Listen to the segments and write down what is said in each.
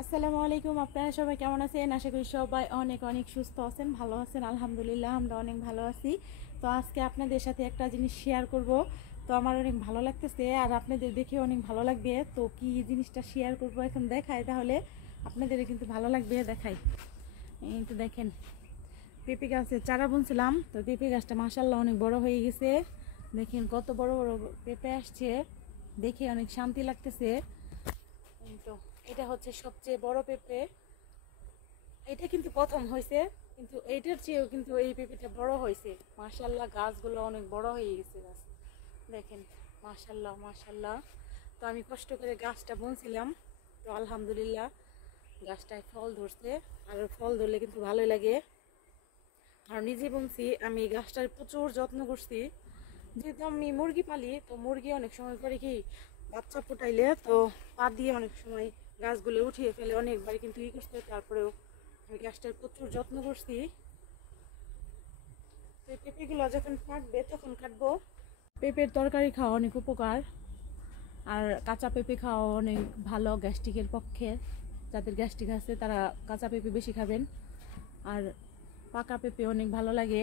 আসসালামু আলাইকুম। আপনারা সবাই কেমন আছেন? আশা করি সবাই অনেক অনেক সুস্থ আছেন, ভালো আছেন। আলহামদুলিল্লাহ আমরা অনেক ভালো আছি। তো আজকে আপনাদের সাথে একটা জিনিস শেয়ার করব। তো আমার অনেক ভালো লাগতেছে আর আপনাদের দেখে অনেক ভালো লাগবে। তো কি জিনিসটা শেয়ার করব এখন দেখাই, তাহলে আপনাদের কিন্তু ভালো লাগবে। দেখাই, এই তো দেখেন, পেঁপে গাছের চারা বুনছিলাম। তো পেঁপে গাছটা মাশাআল্লাহ অনেক বড় হয়ে গেছে। দেখেন কত বড় বড় পেঁপে আসছে, দেখে অনেক শান্তি লাগতেছে। তো এটা হচ্ছে সবচেয়ে বড় পেঁপে। এটা কিন্তু প্রথম হয়েছে, কিন্তু এইটার চেয়েও কিন্তু এই পেঁপেটা বড় হয়েছে। মাশাল্লাহ, গাছগুলো অনেক বড় হয়ে গেছে। গাছ দেখেন, মাশাল্লাহ মাশাল্লাহ। তো আমি কষ্ট করে গাছটা বুনছিলাম, তো আলহামদুলিল্লাহ গাছটায় ফল ধরছে। আর ফল ধরলে কিন্তু ভালোই লাগে। আর নিজে বুনছি, আমি গাছটার প্রচুর যত্ন করছি। যেহেতু আমি মুরগি পালি, তো মুরগি অনেক সময় করে কি বাচ্চা ফুটাইলে তো পা দিয়ে অনেক সময় গাছগুলো উঠিয়ে ফেলে, অনেকবার কিন্তু করতে। তারপরেও আমি গাছটার প্রচুর যত্ন করছি। তো এই পেঁপেগুলো যখন পাকবে তখন কাটবো। পেঁপের তরকারি খাওয়া অনেক উপকার, আর কাঁচা পেঁপে খাওয়া অনেক ভালো গ্যাস্ট্রিকের পক্ষে। যাদের গ্যাস্ট্রিক আছে তারা কাঁচা পেঁপে বেশি খাবেন। আর পাকা পেঁপে অনেক ভালো লাগে।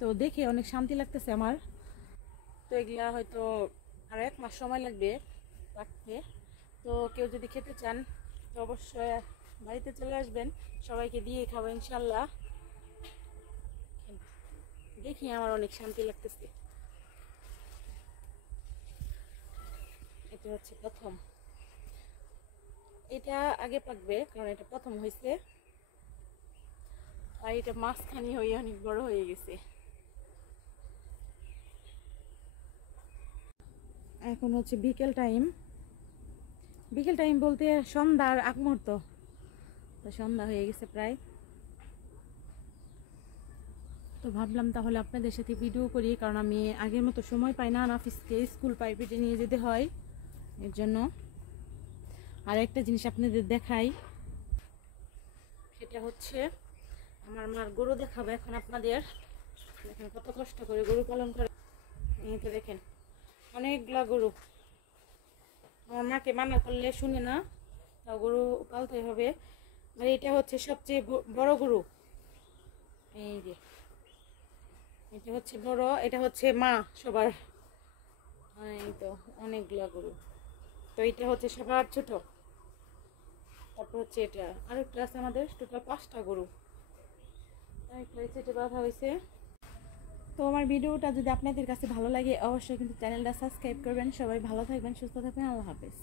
তো দেখে অনেক শান্তি লাগতেছে আমার। তো এগুলা হয়তো আর 1 মাস সময় লাগবে পাকতে। তো কেউ যদি খেতে চান তো অবশ্যই বাড়িতে চলে আসবেন, সবাইকে দিয়ে খাবো ইনশাল্লাহ। দেখি আমার অনেক শান্তি লাগতেছে। এটা হচ্ছে প্রথম, এটা আগে পাকবে কারণ এটা প্রথম হয়েছে। আর এটা মাঝখানি হয়ে অনেক বড় হয়ে গেছে। এখন হচ্ছে বিকেল টাইম। বিকেল টাইম বলতে সন্ধ্যার আগ মুহূর্ত। তো সন্ধ্যা হয়ে গেছে প্রায়। তো ভাবলাম তাহলে আপনাদের সাথে ভিডিও করি, কারণ আমি আগের মতো সময় পাই না, নাফিসকে স্কুল প্রাইভেটে নিয়ে যেতে হয় এর জন্য। আর একটা জিনিস আপনাদের দেখাই, সেটা হচ্ছে আমার মার গরু দেখাবো এখন আপনাদের। দেখেন কত কষ্ট করে গরু পালন করে। এই তো দেখেন অনেকগুলা গরু। আমার মাকে মানা করলে শুনে না, তাও গরু পালতে হবে। আর এটা হচ্ছে সবচেয়ে বড় গরু। এই যে এটা হচ্ছে বড়, এটা হচ্ছে মা সবার। এই তো অনেকগুলা গরু। তো এটা হচ্ছে সবার ছোট। তারপর হচ্ছে এটা আরেকটা আছে, আমাদের টোটাল 5টা গরু। আরেকটা এটা বাঁধা হয়েছে। তো আমার ভিডিওটা যদি আপনাদের কাছে ভালো লাগে অবশ্যই কিন্তু চ্যানেলটা সাবস্ক্রাইব করবেন। সবাই ভালো থাকবেন, সুস্থ থাকবেন। আল্লাহ হাফেজ।